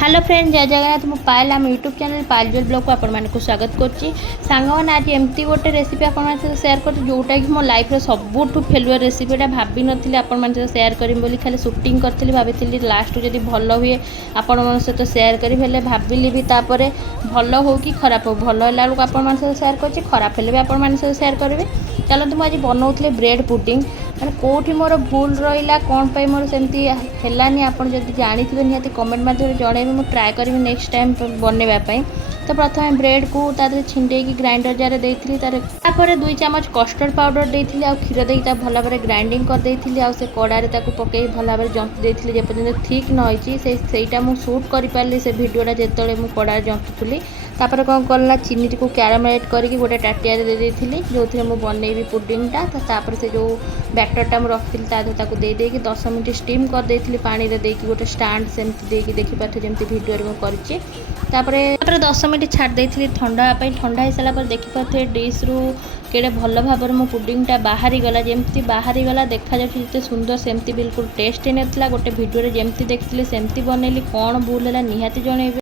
Hello friend, जय जगन्नाथ। मु पायल आम यूट्यूब चैनल पायल ब्लॉग को आपण मानक स्वागत करछि। सांगମାନେ आज एमती गोटे रेसिपी आपण मान सहित शेयर कर जोटा कि मो लाइफ रे सबुठु फेलुअर रेसिपीटा भाभी नथिले आपण मान सहित शेयर करिम बोली खाली शूटिंग करथिली। भाबिथिली लास्ट जदी भलो हुए आपण मान सहित शेयर करी भेले भाबिली भी तापरे भलो हो कि खराब हो। भलो होला लोक आपण मान सहित शेयर करछि, खराब हेले भी आपण मान सहित शेयर करिवे। चलନ୍ତୁ ମୁଁ ଆଜି बनाउथले ब्रेड पुडिंग ମାନେ कोठी मोर भूल रहिला कोन पई मोर सेमती हेलानी आपण जदी जानिथिबे निहाती कमेंट माध्यम जणेबे। मु ट्राई करिवि नेक्स्ट टाइम बनेबा पई। तो प्रथम ब्रेड को तादरे छिंडे की ग्राइंडर जार देइथिली, तापर 2 चम्मच कस्टर्ड पाउडर देइथिली आ क्षीर देई ता भला भाबरे ग्राइंडिंग कर देइथिली। आ से कड़ारे ताकू पके भला भाबरे जंती देइथिली जे पर्यंत ठीक न होइची सेइटा मु शूट करि पारली से वीडियोटा जेतले मु कड़ारे जंतुथुली। तापर कौन कला चीनी को क्यारामेलाइट करके गोटे टाटिया दे देइथिली जो मु बनैबी पुडिंगटा। तो तापर से जो बैटरटा मु रखिली ताकू दे देकी 10 मिनिट स्टीम कर देइथिली पानी रे देकी गोटे स्टैंड सेमती देकी देखि पाथे जेमती वीडियो रे मु करछि। तापर 10 मिनिट छाड़ देइथिली ठंडा पई। ठंडा हो सारा पर देखि पाथे डिश रु केड़े भल भाबर मो पुडिंगटा बाहरी गला। जेमती बाहरी गला देखा जाउछि जते सुंदर सेमती बिल्कुल टेस्ट नथिला। गोटे वीडियो रे जेमती देखथिले सेमती बनैली। कोन भूल होला निहाती जणेबे।